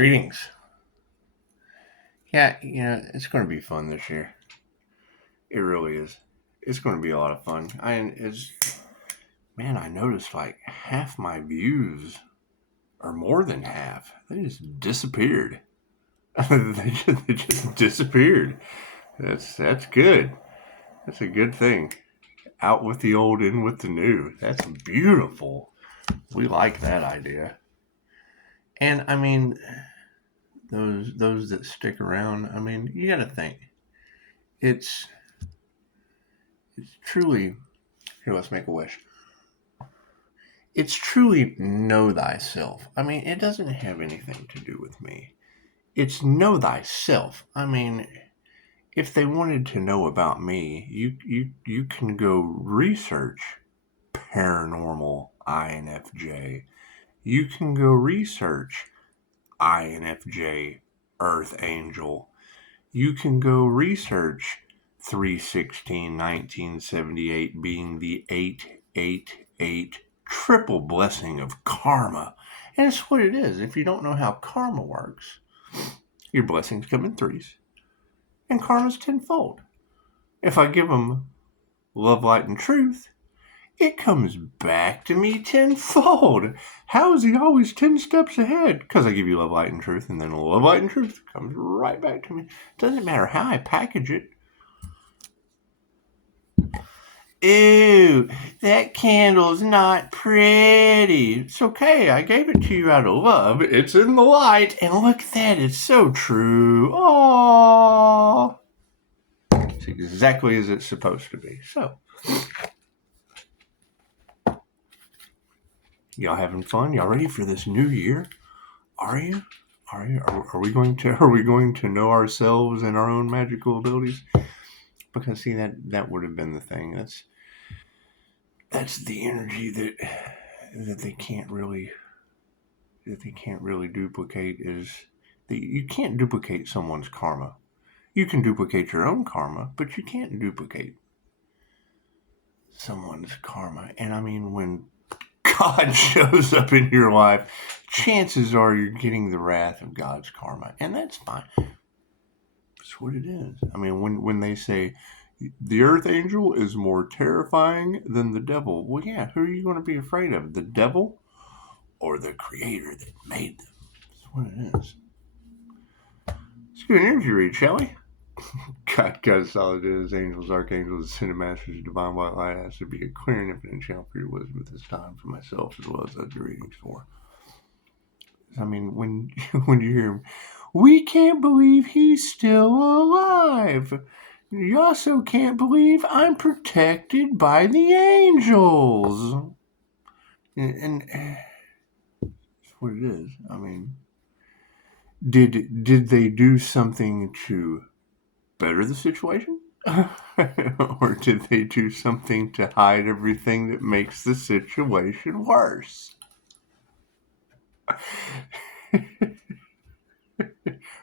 Greetings. Yeah, it's going to be fun this year. It really is. It's going to be a lot of fun. I noticed like half my views, or more than half, they just disappeared. they just disappeared. That's good. That's a good thing. Out with the old, in with the new. That's beautiful. We like that idea. And those that stick around. You got to think. It's it's truly here. Let's make a wish. It's truly know thyself. It doesn't have anything to do with me. It's know thyself. If they wanted to know about me, you can go research paranormal INFJ. You can go research INFJ Earth Angel. You can go research 3/16/1978 being the 888 triple blessing of karma. And it's what it is. If you don't know how karma works, your blessings come in threes and karma's tenfold. If I give them love, light, and truth, it comes back to me tenfold. How is he always 10 steps ahead? Because I give you love, light, and truth, and then love, light, and truth comes right back to me. Doesn't matter how I package it. Ew, that candle's not pretty. It's okay, I gave it to you out of love. It's in the light, and look at that, it's so true. Aww. It's exactly as it's supposed to be. So, y'all having fun? Y'all ready for this new year? Are you? Are we going to know ourselves and our own magical abilities? Because see, that would have been the thing. That's the energy that they can't really duplicate. Is that you can't duplicate someone's karma. You can duplicate your own karma, but you can't duplicate someone's karma. And when God shows up in your life, chances are you're getting the wrath of God's karma, and that's fine. That's what it is. When they say the Earth Angel is more terrifying than the devil, well, yeah, who are you going to be afraid of? The devil or the Creator that made them? That's what it is. Let's do an energy read, shall we? God is solid is angels, archangels, ascended masters, divine white light has to be a clear and infinite channel for your wisdom at this time for myself as well as other readings for. When you hear him, we can't believe he's still alive. You also can't believe I'm protected by the angels. And that's what it is. Did they do something to better the situation? Or did they do something to hide everything that makes the situation worse?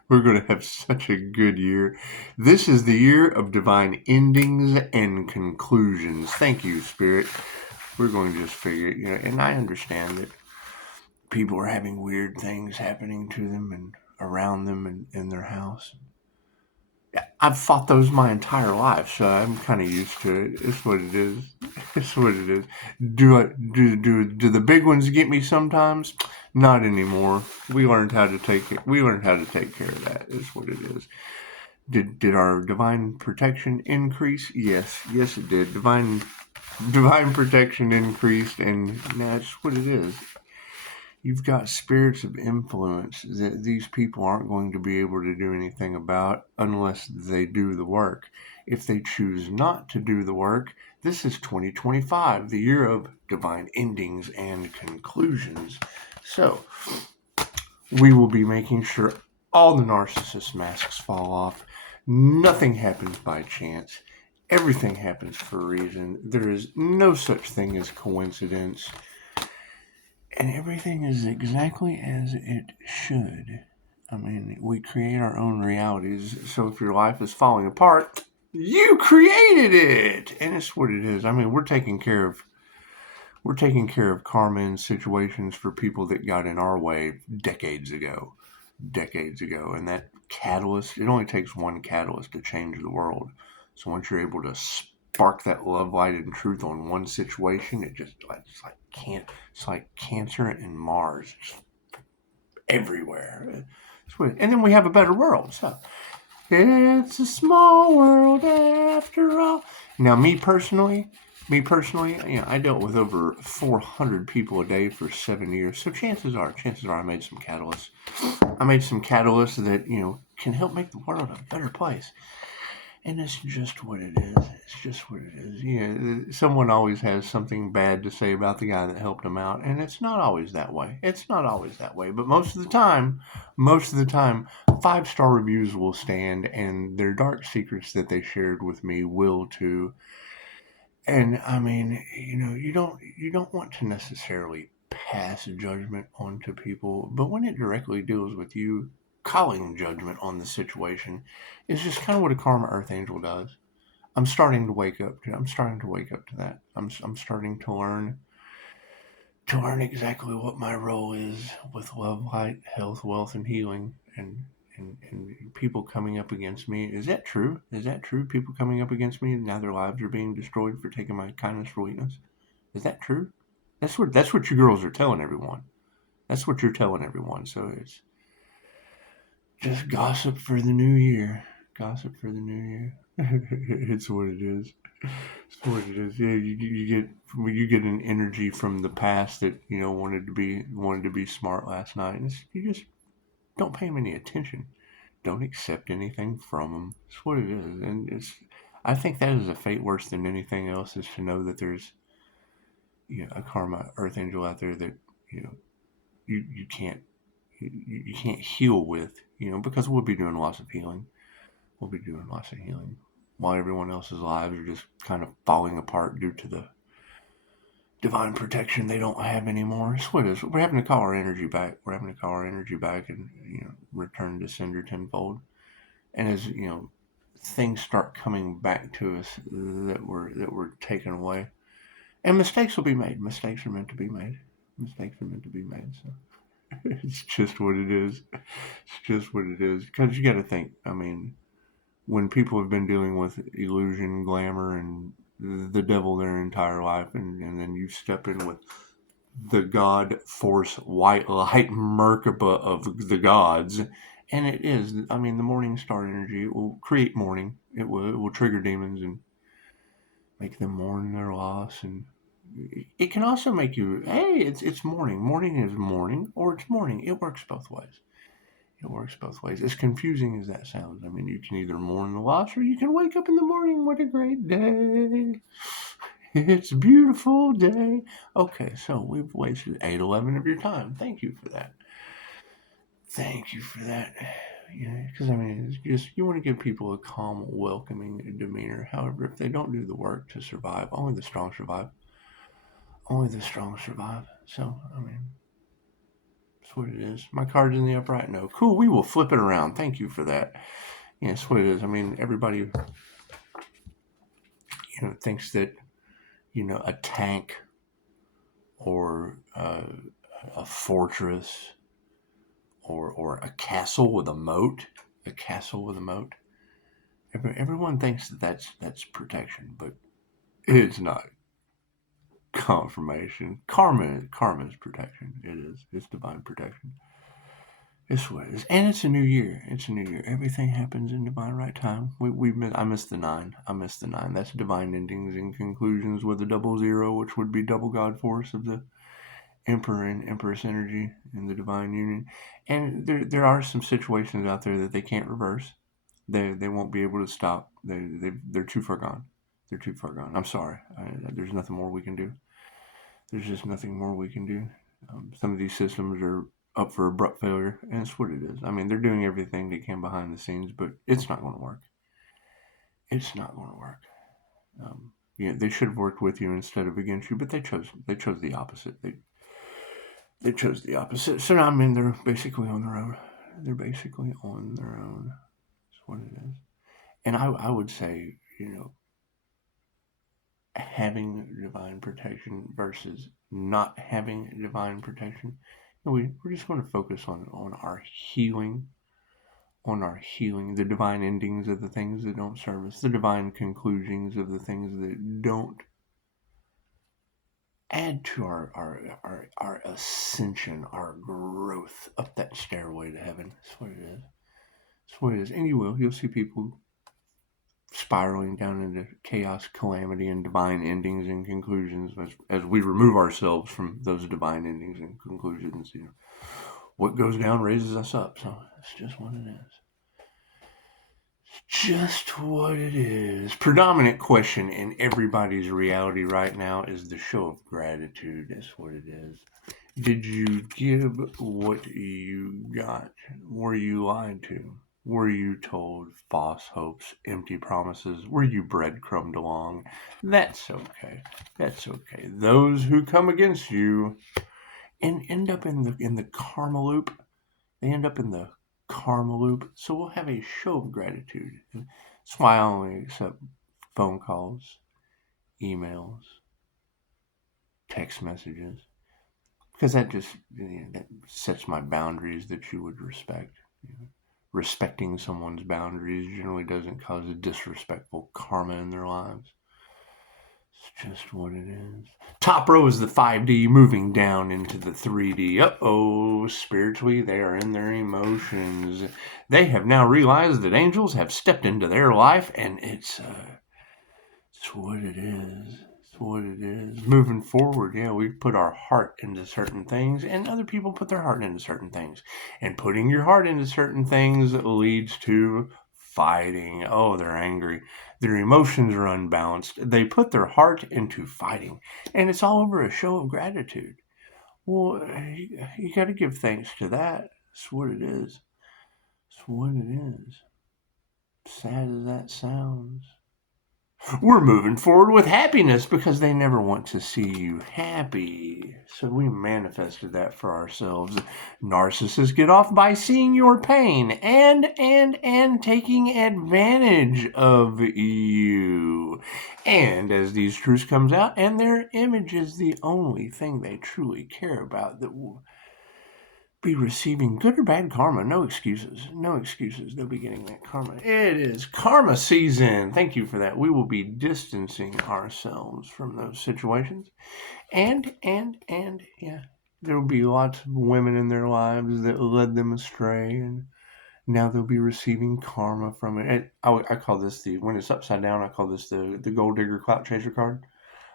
We're going to have such a good year. This is the year of divine endings and conclusions. Thank you, Spirit. We're going to just figure it, and I understand that people are having weird things happening to them and around them and in their house. I've fought those my entire life, so I'm kind of used to it. It's what it is. It's what it is. Do the big ones get me sometimes? Not anymore. We learned how to take it. We learned how to take care of that. Is what it is. Did our divine protection increase? Yes, it did. Divine protection increased, and that's what it is. You've got spirits of influence that these people aren't going to be able to do anything about unless they do the work. If they choose not to do the work, this is 2025, the year of divine endings and conclusions. So, we will be making sure all the narcissist masks fall off. Nothing happens by chance. Everything happens for a reason. There is no such thing as coincidence. And everything is exactly as it should. We create our own realities. So if your life is falling apart, you created it. And it's what it is. We're taking care of karma and situations for people that got in our way decades ago. decades ago, and that catalyst, it only takes one catalyst to change the world. So once you're able to spark that love, light, and truth on one situation, it's like cancer and Mars, just everywhere. And then we have a better world. So it's a small world after all. Now, I dealt with over 400 people a day for 7 years. So chances are, I made some catalysts. That, can help make the world a better place. And it's just what it is. It's just what it is. Someone always has something bad to say about the guy that helped them out, and it's not always that way. But most of the time, 5-star reviews will stand, and their dark secrets that they shared with me will too. And I mean, you don't want to necessarily pass judgment onto people, but when it directly deals with you, calling judgment on the situation is just kind of what a karma earth angel does. I'm starting to wake up to. I'm starting to wake up to that. I'm starting to learn exactly what my role is with love, light, health, wealth, and healing, and people coming up against me. Is that true? Is that true? People coming up against me and now their lives are being destroyed for taking my kindness for weakness. Is that true? That's what you girls are telling everyone. That's what you're telling everyone. So it's just gossip for the new year. Gossip for the new year. It's what it is. It's what it is. Yeah, you get an energy from the past that wanted to be smart last night, and you just don't pay them any attention. Don't accept anything from them. It's what it is, and I think that is a fate worse than anything else. Is to know that there's a karma earth angel out there that you know you can't you can't heal with, because we'll be doing lots of healing. We'll be doing lots of healing while everyone else's lives are just kind of falling apart due to the divine protection they don't have anymore. It's what it is. We're having to call our energy back. We're having to call our energy back and return to sender tenfold. And as things start coming back to us that were taken away, and mistakes will be made. Mistakes are meant to be made. Mistakes are meant to be made. So it's just what it is. It's just what it is. Because you got to think. I mean, when people have been dealing with illusion, glamour, and the devil their entire life, and then you step in with the God force, white light Merkaba of the gods, and it is. I mean, the morning star energy, it will create mourning. It will trigger demons and make them mourn their loss, and it can also make you. Hey, it's morning. Morning is morning, or it's morning. It works both ways. It works both ways. As confusing as that sounds, I mean, you can either mourn the loss or you can wake up in the morning. What a great day! It's a beautiful day. Okay, so we've wasted 8:11 of your time. Thank you for that. Thank you for that. Because I mean, it's just you want to give people a calm, welcoming demeanor. However, if they don't do the work to survive, only the strong survive. Only the strong survive. So, I mean, that's what it is. My card's in the upright. No, cool. We will flip it around. Thank you for that. Yeah, that's what it is. I mean, everybody, thinks that a tank or a fortress or a castle with a moat, Everyone thinks that that's protection, but it's not. Confirmation. Karma is protection. It is. It's divine protection. It's what it is, and it's a new year. It's a new year. Everything happens in divine right time. I missed the 9. That's divine endings and conclusions with a 00, which would be double God force of the Emperor and Empress energy in the divine union. And there are some situations out there that they can't reverse. They won't be able to stop. They're too far gone. They're too far gone. I'm sorry. There's nothing more we can do. There's just nothing more we can do. Some of these systems are up for abrupt failure, and it's what it is. I mean, they're doing everything they can behind the scenes, but it's not going to work. It's not going to work. They should have worked with you instead of against you, but they chose the opposite. They chose the opposite. So now, I mean, they're basically on their own. They're basically on their own. That's what it is. And I would say, having divine protection versus not having divine protection. We're just going to focus on our healing, the divine endings of the things that don't serve us, the divine conclusions of the things that don't add to our ascension, our growth up that stairway to heaven. That's what it is. That's what it is. And you'll see people spiraling down into chaos, calamity, and divine endings and conclusions as we remove ourselves from those divine endings and conclusions. What goes down raises us up. So that's just what it is. Just what it is. Predominant question in everybody's reality right now is the show of gratitude. That's what it is. Did you give what you got? Were you lied to? Were you told false hopes, empty promises? Were you breadcrumbed along? That's okay. That's okay. Those who come against you and end up in the karma loop, they end up in the karma loop. So we'll have a show of gratitude. That's why I only accept phone calls, emails, text messages, because that just that sets my boundaries that you would respect. Respecting someone's boundaries generally doesn't cause a disrespectful karma in their lives. It's just what it is. Top row is the 5D moving down into the 3D. Uh-oh, spiritually, they are in their emotions. They have now realized that angels have stepped into their life, and it's what it is. It's what it is. Moving forward, we put our heart into certain things, and other people put their heart into certain things. And putting your heart into certain things leads to fighting. Oh, they're angry. Their emotions are unbalanced. They put their heart into fighting. And it's all over a show of gratitude. Well, you got to give thanks to that. That's what it is. That's what it is. Sad as that sounds. We're moving forward with happiness because they never want to see you happy. So we manifested that for ourselves. Narcissists get off by seeing your pain and taking advantage of you. And as these truths comes out, and their image is the only thing they truly care about, that will be receiving good or bad karma. No excuses. No excuses. They'll be getting that karma. It is karma season. Thank you for that. We will be distancing ourselves from those situations. And there will be lots of women in their lives that led them astray, and now they'll be receiving karma from it. I call this when it's upside down, I call this the gold digger clout chaser card.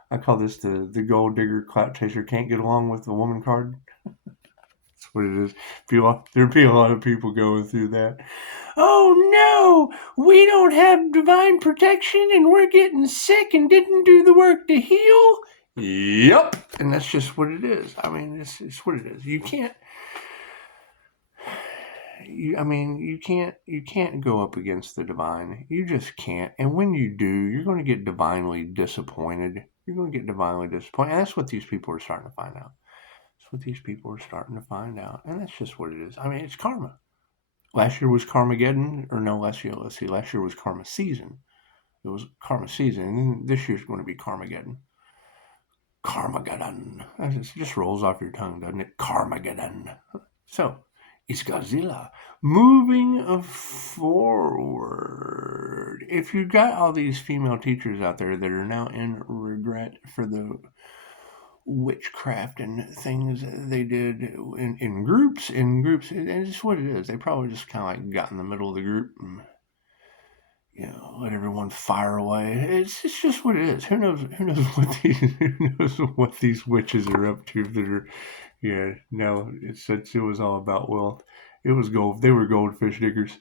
I call this the gold digger clout chaser can't get along with the woman card. That's what it is. There'd be a lot of people going through that. Oh no, we don't have divine protection and we're getting sick and didn't do the work to heal. Yep. And that's just what it is. I mean, it's what it is. You can't go up against the divine. You just can't. And when you do, you're going to get divinely disappointed. And that's what these people are starting to find out. And that's just what it is. I mean, it's karma. Last year was Carmageddon, last year was Karma season. It was Karma season, and then this year's going to be Carmageddon. Carmageddon. It just rolls off your tongue, doesn't it? Carmageddon. So, it's Godzilla. Moving forward. If you've got all these female teachers out there that are now in regret for the witchcraft and things they did in groups, and it's just what it is. They probably just kind of like got in the middle of the group and let everyone fire away. It's just what it is. Who knows what these witches are up to that are it was all about wealth. It was gold. They were goldfish diggers.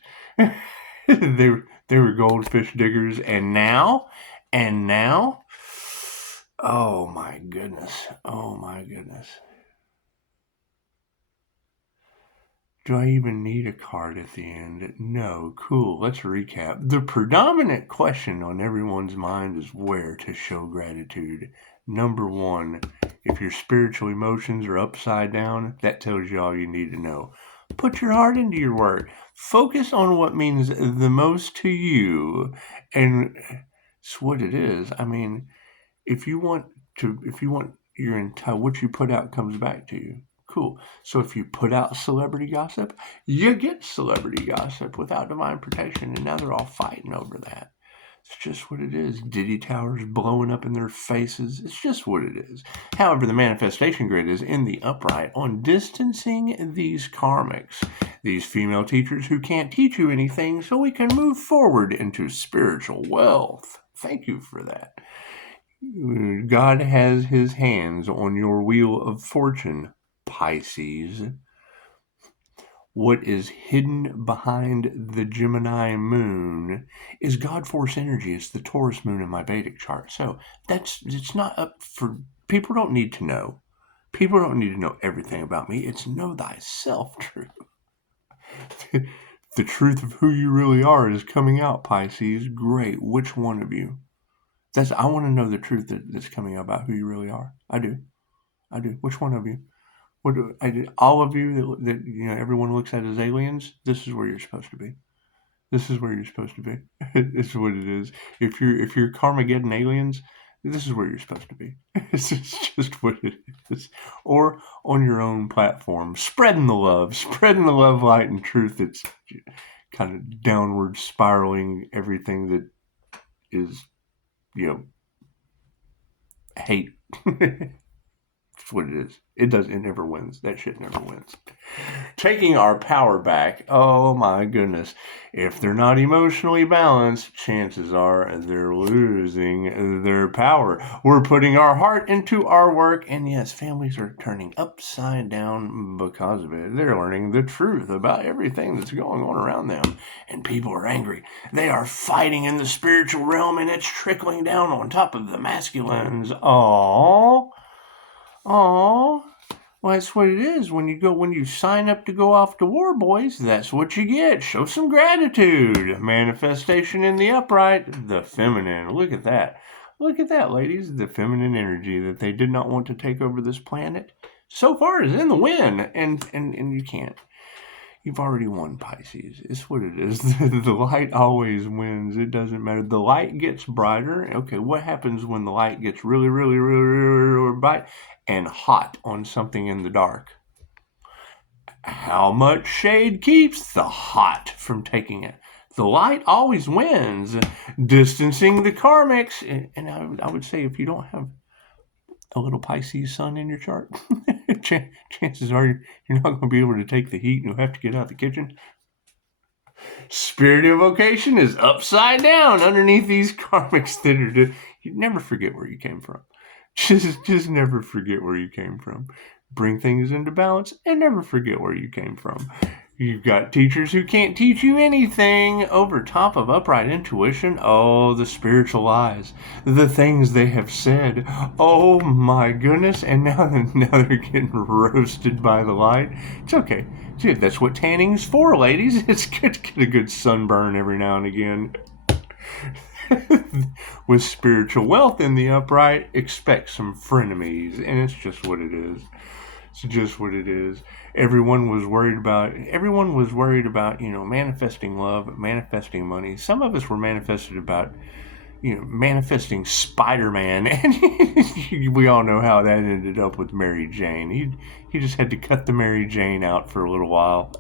they were goldfish diggers, and now oh my goodness. Do I even need a card at the end? No. Cool. Let's recap. The predominant question on everyone's mind is where to show gratitude. Number one, if your spiritual emotions are upside down, that tells you all you need to know. Put your heart into your work. Focus on what means the most to you. And it's what it is. I mean, if you want your entire, what you put out comes back to you. Cool. So if you put out celebrity gossip, you get celebrity gossip without divine protection, and now they're all fighting over that. It's just what it is. Diddy towers blowing up in their faces. It's just what it is. However, the manifestation grid is in the upright on distancing these karmics, these female teachers who can't teach you anything, so we can move forward into spiritual wealth. Thank you for that. God has his hands on your wheel of fortune, Pisces. What is hidden behind the Gemini moon is God force energy. It's the Taurus moon in my Vedic chart. So it's not up for, people don't need to know. People don't need to know everything about me. It's know thyself truth. The truth of who you really are is coming out, Pisces. Great. Which one of you? I want to know the truth that's coming out about who you really are. I do. Which one of you? All of you that everyone looks at as aliens, this is where you're supposed to be. This is where you're supposed to be. It's what it is. If you're Carmageddon aliens, this is where you're supposed to be. It's just what it is. Or on your own platform, spreading the love light and truth that's kind of downward spiraling everything that is, hate. That's what it is. It never wins. That shit never wins. Taking our power back. Oh my goodness. If they're not emotionally balanced, chances are they're losing their power. We're putting our heart into our work, and yes, families are turning upside down because of it. They're learning the truth about everything that's going on around them, and people are angry. They are fighting in the spiritual realm, and it's trickling down on top of the masculines. Well, that's what it is. When you sign up to go off to war, boys, that's what you get. Show some gratitude. Manifestation in the upright, the feminine. Look at that. Look at that, ladies. The feminine energy that they did not want to take over this planet so far is in the win. And you can't. You've already won, Pisces. It's what it is. The light always wins. It doesn't matter. The light gets brighter. Okay, what happens when the light gets really, really, really, really, really bright and hot on something in the dark? How much shade keeps the hot from taking it? The light always wins, distancing the karmics. And I would say if you don't have a little Pisces sun in your chart, chances are you're not going to be able to take the heat and you'll have to get out of the kitchen. Spirit invocation is upside down underneath these karmics that are you never forget where you came from. Just never forget where you came from. Bring things into balance and never forget where you came from. You've got teachers who can't teach you anything over top of upright intuition. Oh, the spiritual lies, the things they have said. Oh my goodness. And now they're getting roasted by the light. It's okay. Dude, that's what tanning's for, ladies. It's good to get a good sunburn every now and again. With spiritual wealth in the upright, expect some frenemies. And it's just what it is. It's just what it is. Everyone was worried about, manifesting love, manifesting money. Some of us were manifested about, manifesting Spider-Man. And we all know how that ended up with Mary Jane. He just had to cut the Mary Jane out for a little while.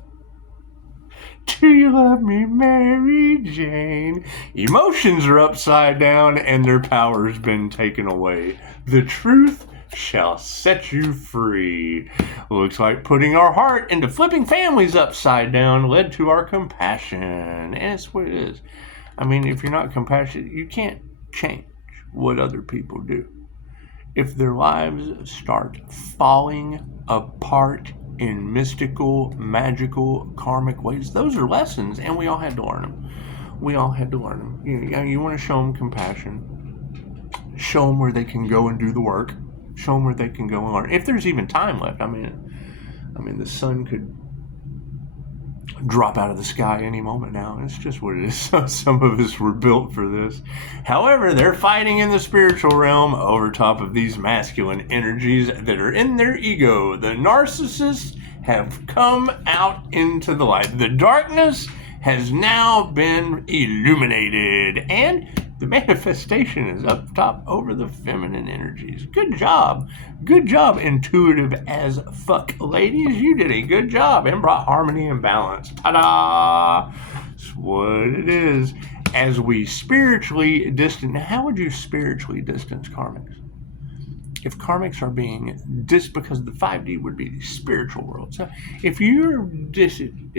Do you love me, Mary Jane? Emotions are upside down and their power's been taken away. The truth shall set you free. Looks like putting our heart into flipping families upside down led to our compassion. And it's what it is. I mean, if you're not compassionate, you can't change what other people do. If their lives start falling apart in mystical, magical, karmic ways, those are lessons, and we all had to learn them. You want to show them compassion. Show them where they can go and do the work. Show them where they can go and learn. If there's even time left. I mean, the sun could drop out of the sky any moment now. It's just what it is. Some of us were built for this. However, they're fighting in the spiritual realm over top of these masculine energies that are in their ego. The narcissists have come out into the light. The darkness has now been illuminated, and The manifestation is up top over the feminine energies. Good job. Good job, intuitive as fuck ladies. You did a good job and brought harmony and balance. Ta-da! That's what it is. As we spiritually distance, how would you spiritually distance karmics? If karmics are being because the 5D would be the spiritual world. So if you're distancing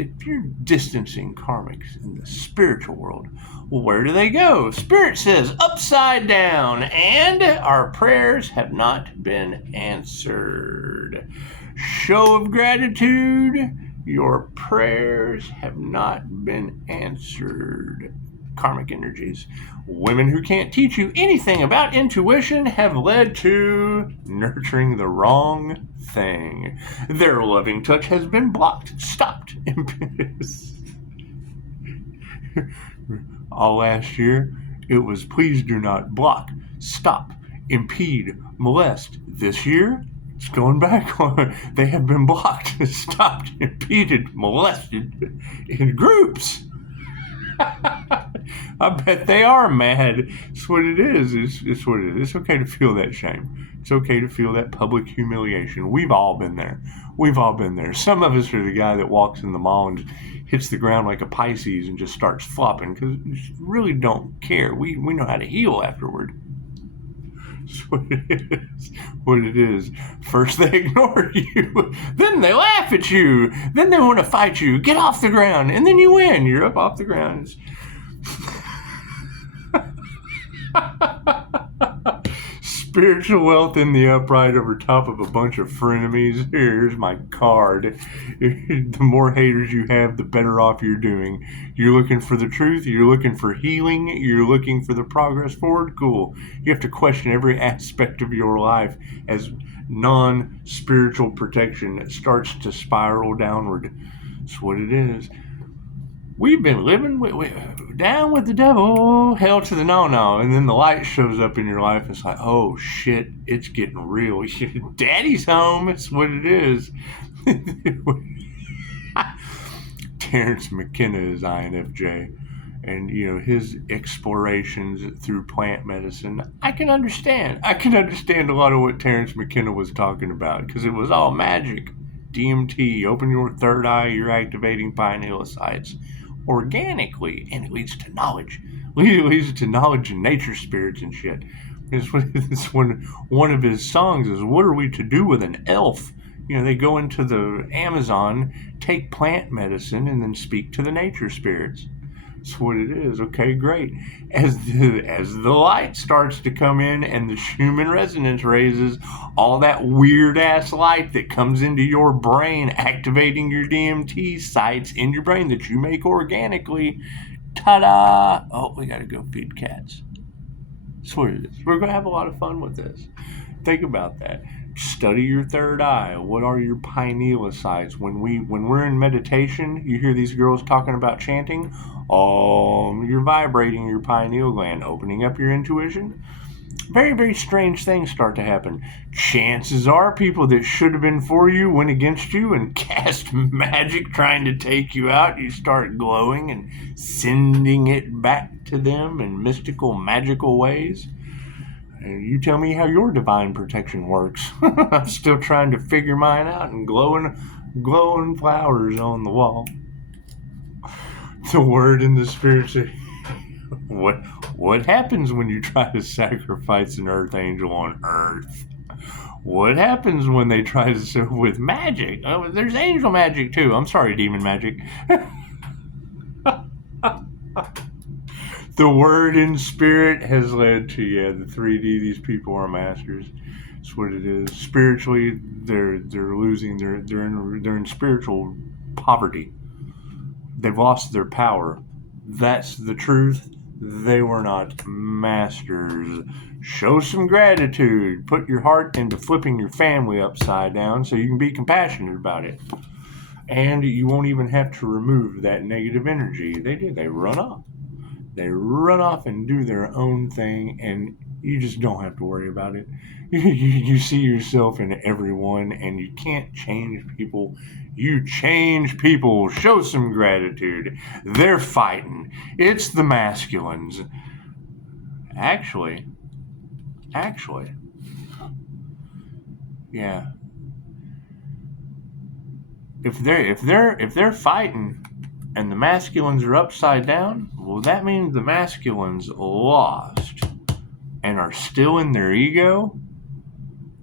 karmics in the spiritual world, well, where do they go? Spirit says upside down, and our prayers have not been answered. Show of gratitude, your prayers have not been answered. Karmic energies. Women who can't teach you anything about intuition have led to nurturing the wrong thing. Their loving touch has been blocked, stopped, all last year, it was please do not block, stop, impede, molest. This year, it's going back on. They have been blocked, stopped, impeded, molested in groups. I bet they are mad. It's what it is. It's what it is. It's okay to feel that shame. It's okay to feel that public humiliation. We've all been there. We've all been there. Some of us are the guy that walks in the mall and hits the ground like a Pisces and just starts flopping because we really don't care. We know how to heal afterward. That's what it is. What it is. First they ignore you, then they laugh at you, then they want to fight you. Get off the ground, and then you win. You're up off the ground. Spiritual wealth in the upright over top of a bunch of frenemies. Here's my card. The more haters you have, the better off you're doing. You're looking for the truth. You're looking for healing. You're looking for the progress forward. Cool. You have to question every aspect of your life as non-spiritual protection starts to spiral downward. That's what it is. We've been living down with the devil, hell to the no-no, and then the light shows up in your life. It's like, oh shit, it's getting real. Daddy's home. It's what it is. Terrence McKenna is INFJ, and his explorations through plant medicine. I can understand a lot of what Terrence McKenna was talking about because it was all magic. DMT, open your third eye. You're activating pineal sites organically, and it leads to knowledge. It leads to knowledge and nature spirits and shit. It's one of his songs is, what are we to do with an elf? They go into the Amazon, take plant medicine, and then speak to the nature spirits. That's what it is. Okay, great. As the light starts to come in and the Schumann resonance raises, all that weird-ass light that comes into your brain, activating your DMT sites in your brain that you make organically. Ta-da! Oh, we got to go feed cats. That's what it is. We're going to have a lot of fun with this. Think about that. Study your third eye. What are your pineal sites? When we're in meditation, you hear these girls talking about chanting. You're vibrating your pineal gland, opening up your intuition. Very, very strange things start to happen. Chances are people that should have been for you went against you and cast magic trying to take you out. You start glowing and sending it back to them in mystical, magical ways. You tell me how your divine protection works. I'm still trying to figure mine out, and glowing flowers on the wall. The word in the spirit said, what happens when you try to sacrifice an earth angel on earth? What happens when they try to with magic? Oh, there's angel magic too. I'm sorry, demon magic. The word in spirit has led to the 3D. These people are masters. That's what it is. Spiritually, they're losing. They're in spiritual poverty. They've lost their power. That's the truth. They were not masters. Show some gratitude. Put your heart into flipping your family upside down so you can be compassionate about it. And you won't even have to remove that negative energy. They do. They run off. They run off and do their own thing, and you just don't have to worry about it. You see yourself in everyone, and you can't change people. You change people. Show some gratitude. They're fighting. It's the masculines. Actually, yeah. If they're fighting and the masculines are upside down, well, that means the masculines lost and are still in their ego.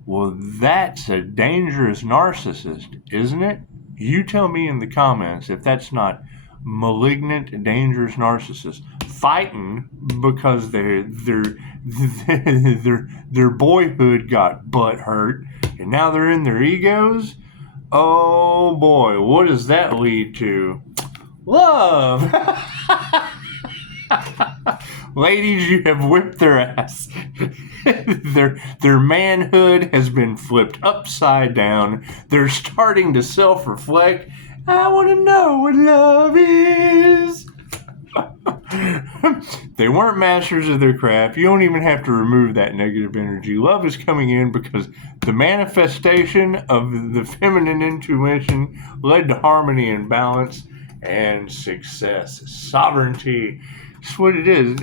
Well, that's a dangerous narcissist, isn't it? You tell me in the comments if that's not malignant, dangerous narcissist fighting because their boyhood got butt hurt and now they're in their egos. Oh boy, what does that lead to? Love. Ladies, you have whipped their ass. Their manhood has been flipped upside down. They're starting to self-reflect. I want to know what love is. They weren't masters of their craft. You don't even have to remove that negative energy. Love is coming in because the manifestation of the feminine intuition led to harmony and balance and success. Sovereignty. That's what it is.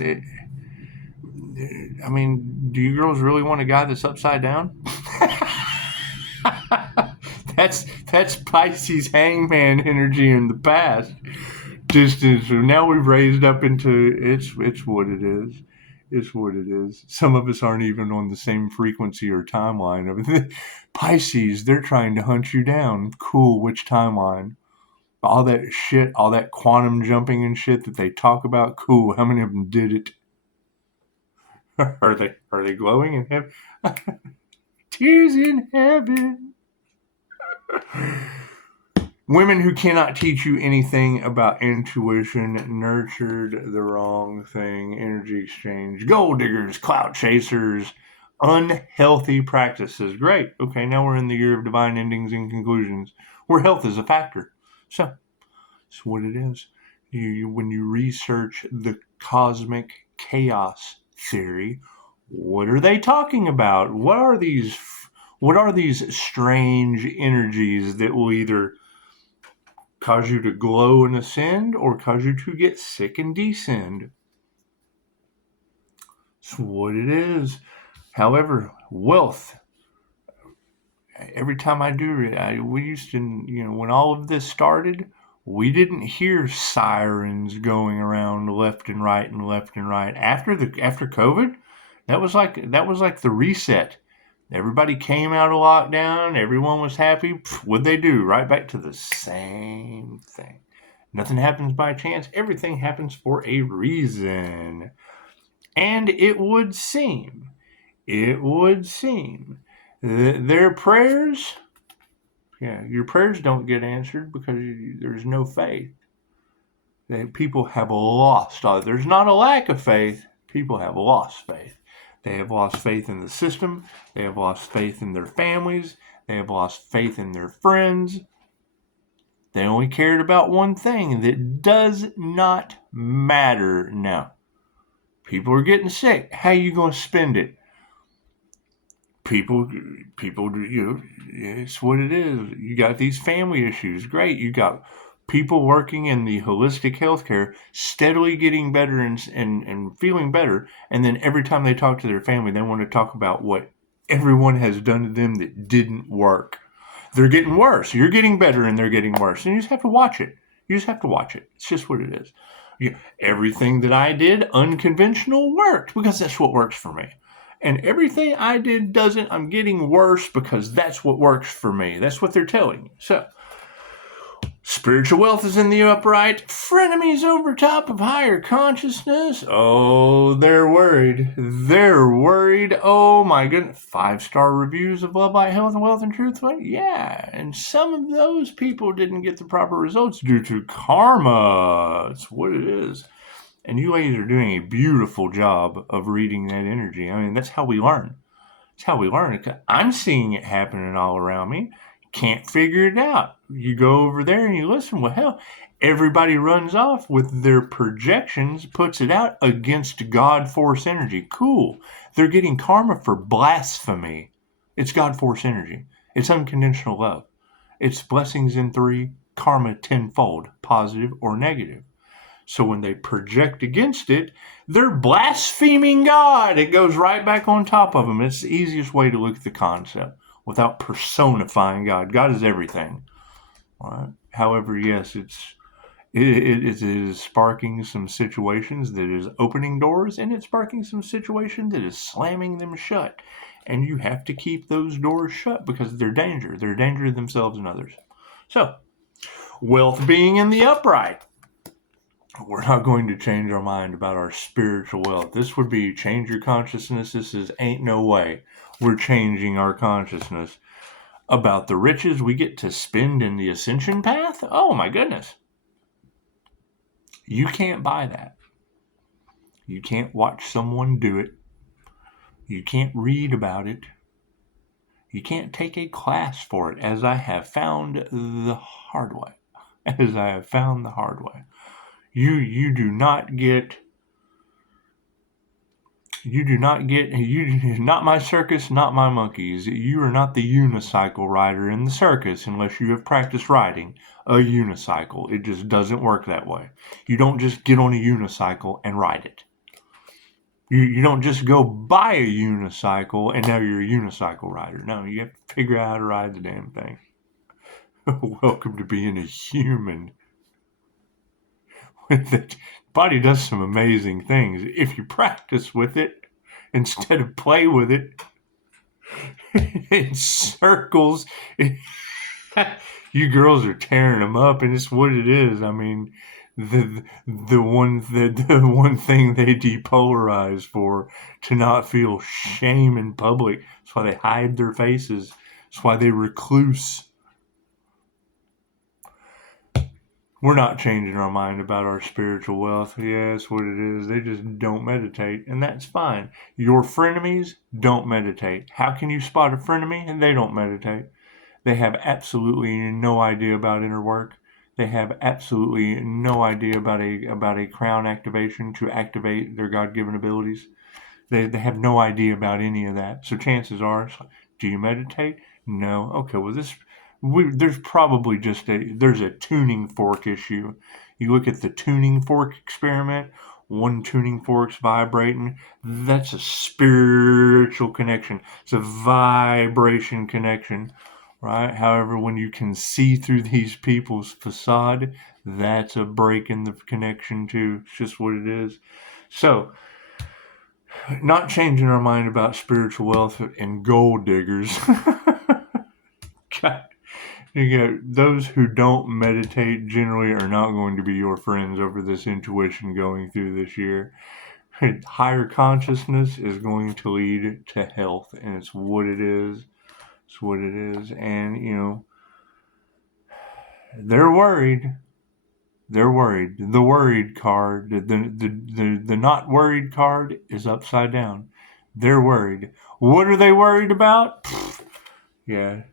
I mean, do you girls really want a guy that's upside down? That's Pisces hangman energy in the past. Just so now we've raised up into it's what it is. It's what it is. Some of us aren't even on the same frequency or timeline of Pisces. They're trying to hunt you down. Cool. Which timeline? All that shit, all that quantum jumping and shit that they talk about. Cool. How many of them did it? Are they glowing in heaven? Tears in heaven. Women who cannot teach you anything about intuition, nurtured the wrong thing, energy exchange, gold diggers, clout chasers, unhealthy practices. Great. Okay, now we're in the year of divine endings and conclusions, where health is a factor. So, that's what it is. When you research the cosmic chaos theory, what are they talking about? What are these strange energies that will either cause you to glow and ascend or cause you to get sick and descend? That's what it is. However, wealth. Every time I do it, we used to, when all of this started, we didn't hear sirens going around left and right and left and right. After COVID, that was like the reset. Everybody came out of lockdown. Everyone was happy. What'd they do? Right back to the same thing. Nothing happens by chance. Everything happens for a reason. And it would seem that their prayers, your prayers don't get answered because there's no faith. That people have lost. There's not a lack of faith. People have lost faith. They have lost faith in the system. They have lost faith in their families. They have lost faith in their friends. They only cared about one thing that does not matter now. People are getting sick. How are you going to spend it? People, it's what it is. You got these family issues. Great. You got people working in the holistic healthcare steadily getting better and feeling better. And then every time they talk to their family, they want to talk about what everyone has done to them that didn't work. They're getting worse. You're getting better and they're getting worse. And you just have to watch it. It's just what it is. Everything that I did unconventional worked because that's what works for me. And everything I did doesn't. I'm getting worse because that's what works for me. That's what they're telling you. So, spiritual wealth is in the upright. Frenemies over top of higher consciousness. Oh, they're worried. Oh, my goodness. 5-star reviews of Love, Light, Health, and Wealth and Truth. Yeah. And some of those people didn't get the proper results due to karma. That's what it is. And you ladies are doing a beautiful job of reading that energy. I mean, that's how we learn. I'm seeing it happening all around me. Can't figure it out. You go over there and you listen. Well, hell, everybody runs off with their projections, puts it out against God force energy. Cool. They're getting karma for blasphemy. It's God force energy. It's unconditional love. It's blessings in 3, karma 10-fold, positive or negative. So when they project against it, they're blaspheming God. It goes right back on top of them. It's the easiest way to look at the concept without personifying God. God is everything. All right? However, yes, it is sparking some situations that is opening doors, and it's sparking some situations that is slamming them shut. And you have to keep those doors shut because they're danger. They're a danger to themselves and others. So, wealth being in the upright. We're not going to change our mind about our spiritual wealth. This would be change your consciousness. This is ain't no way we're changing our consciousness about the riches we get to spend in the ascension path. Oh my goodness. You can't buy that. You can't watch someone do it. You can't read about it. You can't take a class for it, as I have found the hard way. As I have found the hard way. You do not get, not my circus, not my monkeys. You are not the unicycle rider in the circus unless you have practiced riding a unicycle. It just doesn't work that way. You don't just get on a unicycle and ride it. You don't just go buy a unicycle and now you're a unicycle rider. No, you have to figure out how to ride the damn thing. Welcome to being a human. The body does some amazing things if you practice with it instead of play with it in circles. You girls are tearing them up, and it's what it is. I mean, the one thing they depolarize for, to not feel shame in public. That's why they hide their faces. That's why they recluse. We're not changing our mind about our spiritual wealth. Yeah, that's what it is. They just don't meditate, and that's fine. Your frenemies don't meditate. How can you spot a frenemy and they don't meditate? They have absolutely no idea about inner work. They have absolutely no idea about a crown activation to activate their God-given abilities. They have no idea about any of that. So chances are, do you meditate? No. Okay, well there's probably there's a tuning fork issue. You look at the tuning fork experiment, one tuning fork's vibrating. That's a spiritual connection. It's a vibration connection, right? However, when you can see through these people's facade, that's a break in the connection too. It's just what it is. So, not changing our mind about spiritual wealth and gold diggers. God. Those who don't meditate generally are not going to be your friends over this intuition going through this year. Higher consciousness is going to lead to health, and it's what it is. It's what it is. And, they're worried. They're worried. The worried card, the not worried card is upside down. They're worried. What are they worried about? Yeah.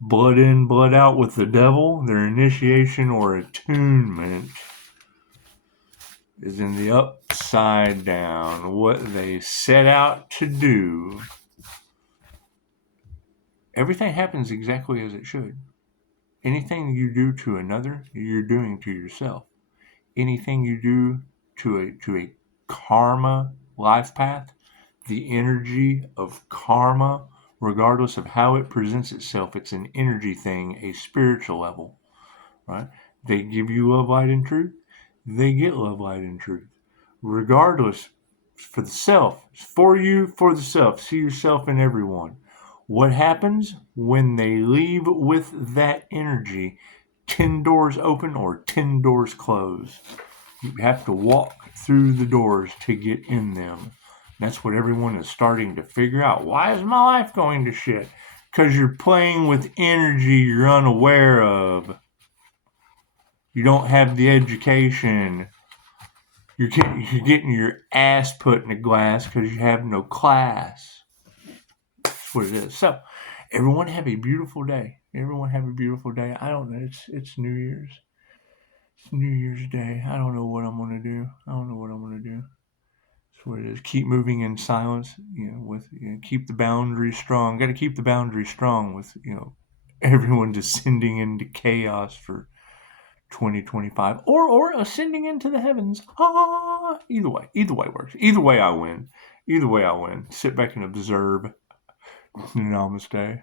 Blood in, blood out with the devil. Their initiation or attunement is in the upside down. What they set out to do. Everything happens exactly as it should. Anything you do to another, you're doing to yourself. Anything you do to a karma life path, the energy of karma, regardless of how it presents itself, it's an energy thing, a spiritual level, right? They give you love, light, and truth. They get love, light, and truth. Regardless, for the self, for you, for the self. See yourself in everyone. What happens when they leave with that energy? 10 doors open or 10 doors close. You have to walk through the doors to get in them. That's what everyone is starting to figure out. Why is my life going to shit? Because you're playing with energy you're unaware of. You don't have the education. You're getting your ass put in a glass because you have no class. That's what it is. So, everyone have a beautiful day. Everyone have a beautiful day. I don't know. It's New Year's. It's New Year's Day. I don't know what I'm going to do. I don't know what I'm going to do. That's what it is. Keep moving in silence. Keep the boundaries strong. Got to keep the boundaries strong with everyone descending into chaos for 2025, or ascending into the heavens. Either way works. Either way I win. Sit back and observe. Namaste.